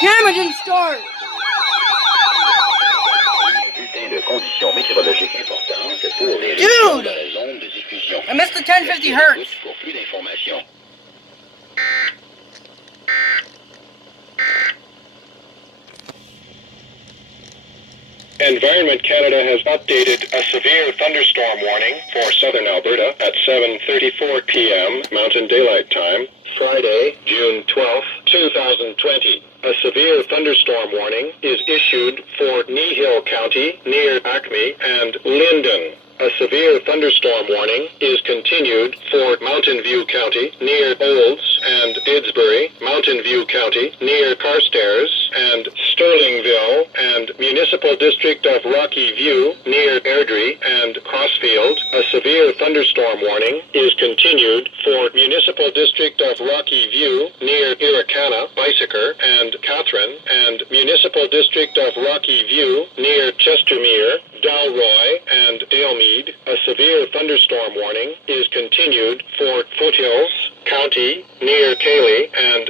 camera didn't start! Bulletin de conditions météorologiques importantes pour les Dude! régions dans la zone de diffusion. I missed the 1050 hertz. Pour plus d'informations. Environment Canada has updated a severe thunderstorm warning for southern Alberta at 7:34 p.m. Mountain Daylight Time, Friday, June 12, 2020. A severe thunderstorm warning is issued for Kneehill County near Acme and Linden. A severe thunderstorm warning is continued for Mountain View County near Olds and Didsbury, Mountain View County near Carstairs and Sterlingville, and Municipal District of Rocky View near Airdrie and Crossfield. A severe thunderstorm warning is continued for Municipal District of Rocky View near Irricana, Bicyker and Catherine, and Municipal District of Rocky View near Chestermere, Dalroy and Dalemead. A severe thunderstorm warning is continued for Foothills County near Cayley and